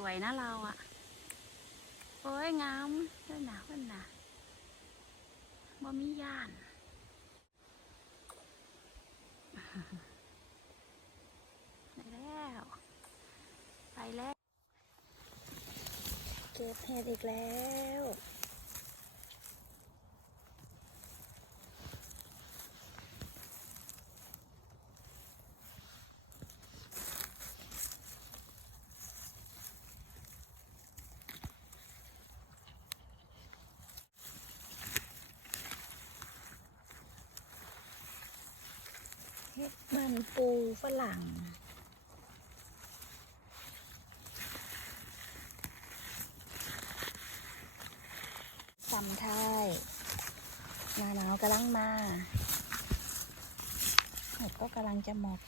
สวยนะเราอะโอ้ยงามเพื่อนนะเพื่อนนะบ่มีย่านไปแล้ว ไปแล้ว เก็บเห็ดอีกแล้ว มันปูฝรั่ง สำไทยหนาหนาวกำลังมาเห็ดก็กำลังจะหมด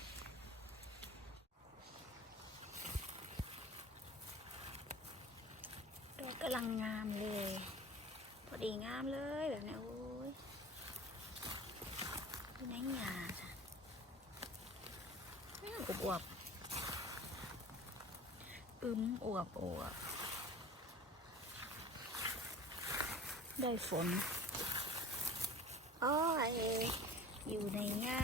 ดอกกำลังงามเลย พอดีงามเลยแบบนี้โอ้ยดูในหยา อื้อวบๆอึมอวบอวบได้ฝนอ้อยอยู่ในหญ้า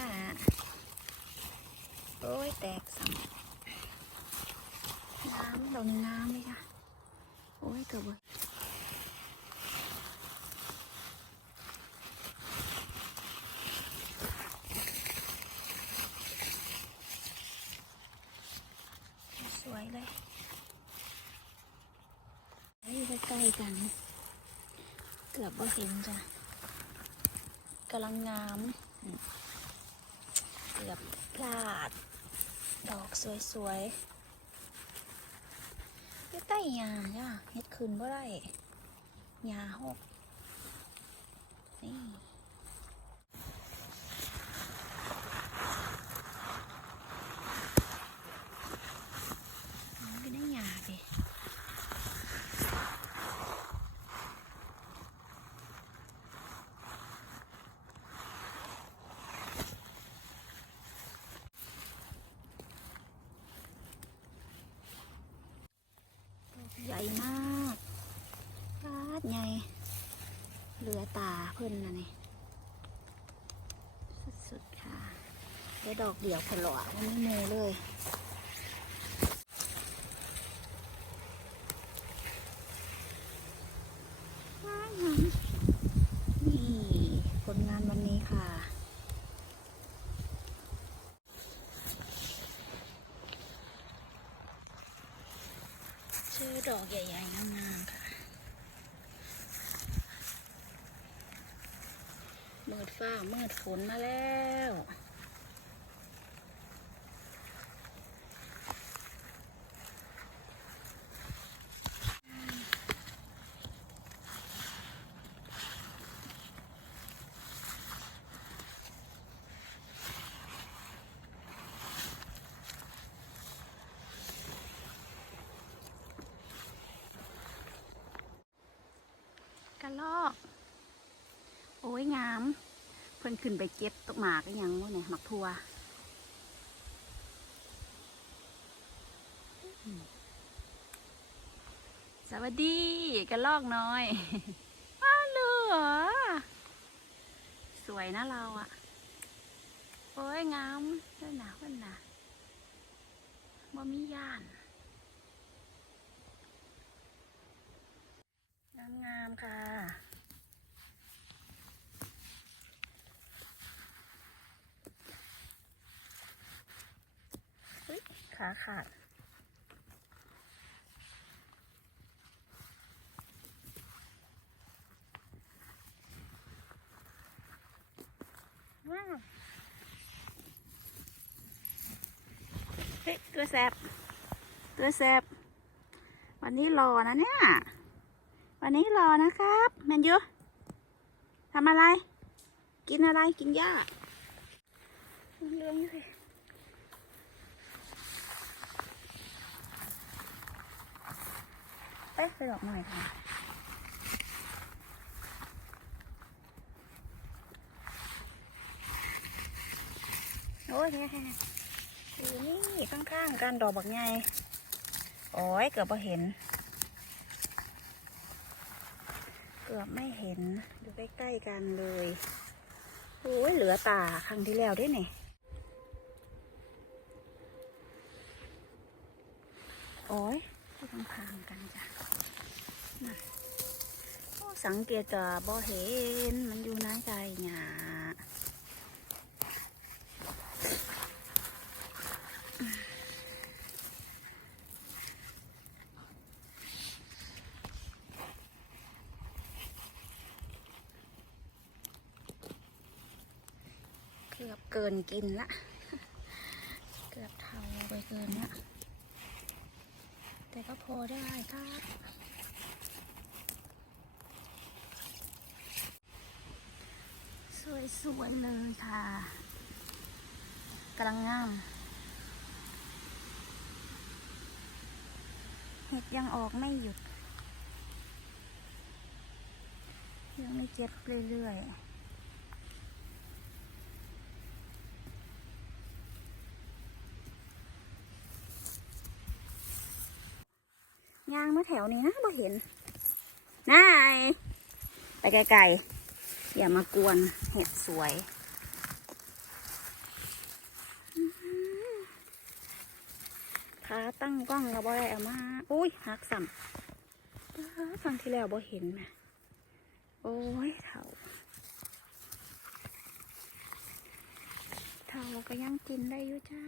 โอ้ยแตกสัมน้ำเรานี่น้ำไหมคะ โอ้ยเกือบเว้ยสวยเลยอยู่ใกล้ๆกัน เกือบว่าเห็นจ้ะกำลังงาม เกือบพลาด ดอกสวยๆยู่ใต้ยาจ้ะเฮ็ดคืนบ่ได้ยาหกนี่เอาไปได้หญ้าดิ ใหญ่มากฟาดใหญ่เหลือตาเพิ่นนะนี่สุดๆค่ะ ได้ดอกเดี่ยวผลอวันนี้โมเลย นี่ผลงานวันนี้ค่ะือดอกใหญ่ๆงามๆค่ะมืดฟ้ามืดฝนมาแล้ว ลอกโอ้ยงาม เพิ่นขึ้นไปเก็บตกหมากอีหยังวะเนี่ยหมักทัวสวัสดีกระลอกน้อยอ้าวเหลือสวยนะเราอะโอ้ยงามเพื่อนนะเพื่อนนะบ่มีย่าน งามๆค่ะ ขาขาดว้าวเฮ้ยตัวแสบตัวแสบวันนี้รอนะเนี่ย วันนี้รอนะครับแมนยูทำอะไร กินอะไรกินหญ้าเรื่องนี้สิเอ๊ะไปดอกหน่อยค่ะโอ้ยค่ๆอยู่นี่ข้างๆกันดอกบักไงโอ้ยเกือบพอเห็น เกือบไม่เห็นดูใกล้ๆกันเลยโอ้ยเหลือตาครั้งที่แล้วด้วยนี่โอ้ยที่ทางพางกันจ้ะสังเกตจะบ่เห็นมันอยู่ไหนใจหยาเกื อบเกินกินละเกือบเท่าไปเกินละแต่ก็พอได้ครับสวยๆเลยค่ะกำลังงามเห็ดยังออกไม่หยุด ยังไม่เจ็บเรื่อยๆ ย่างมาแถวนี้นะบ่เห็นนายไปไกลๆอย่ามากวนเห็ดสวยขาตั้งกล้องเราบ่ได้เอามาอุ้ยหักสัมฟังที่แล้วบ่เห็นนะโอ้ยเถ่าเถ่าก็ยังกินได้อยู่จ้า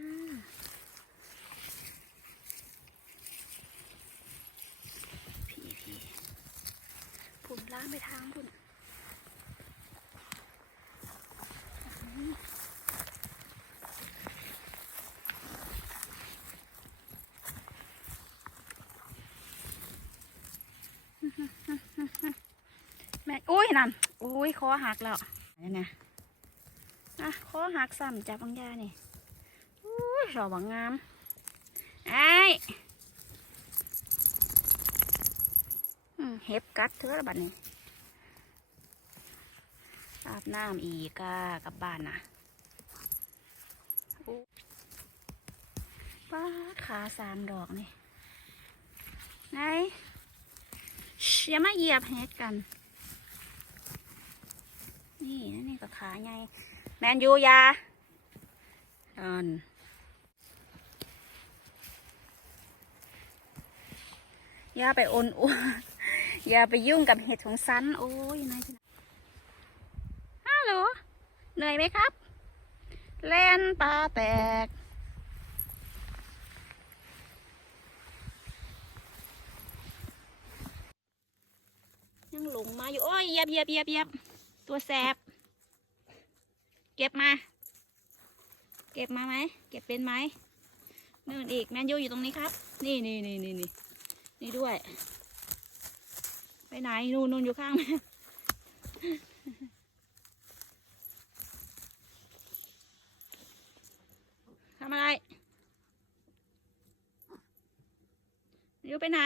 พี่พี่ผุน ล้างไปทางพุ่นแม่อุ้ยนั่นอุ้ยคอหักแล้วนี่ไงอะคอหักซ้ำจับบางยานี่อุ้ยดอกบางงามไอ้ายอืม เห็บกัดเธอละบัดนี้อาบน้ำอีกอะกลับบ้านนะป้าขาสามดอกนี่ไงชิอย่ามาเหยียบเห็ดกัน นี่นี่ก็ขาไงแมนยูยาเอินอย่าไปโอนอัว อย่าไปยุ่งกับเห็ดของซันโอ้ยนายที่ไหนฮัลโหลเหนื่อยไหมครับเล่นปลาแตก ยังหลงมาอยู่ โอ้ยเยียบเยียบเยียบเยียบตัวแสบ เก็บมา เก็บมาไหม เก็บเป็นไหมนู่นอีกแมนยูอยู่ตรงนี้ครับ นี่นี่นี่นี่นี่ด้วย ไปไหนนู่นนู่นอยู่ข้างทำอะไรแมนยูไปไหน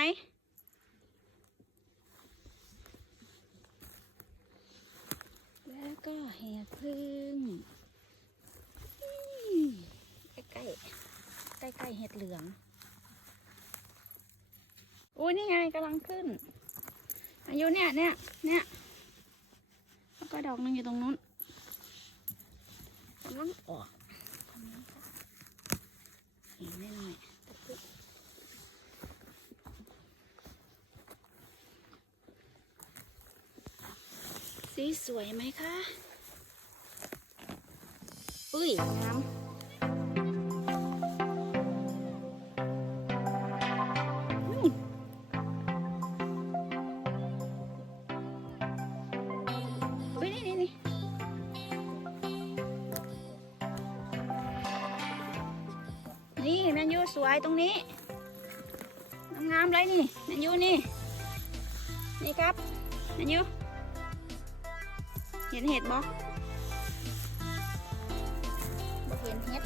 แล้วก็เห็ดพึ่งใกล้ใกล้ใกล้ใกล้ๆเห็ดเหลืองโอ้ยนี่ไงกำลังขึ้น อายุเนี่ยเนี่ยเนี่ยแล้วก็ดอกหนึงอยู่ตรงนู้นกำลังออกตรงนี้ค่ะเห็นไหมหน่อยตะกุกสีสวยไหมคะ อุ้ยน้ำ ว้ตรงนี้งามๆเลยนี่นันยูนี่ นี่ครับนันยูเห็นเห็ดบ่บ่เห็นเห็ด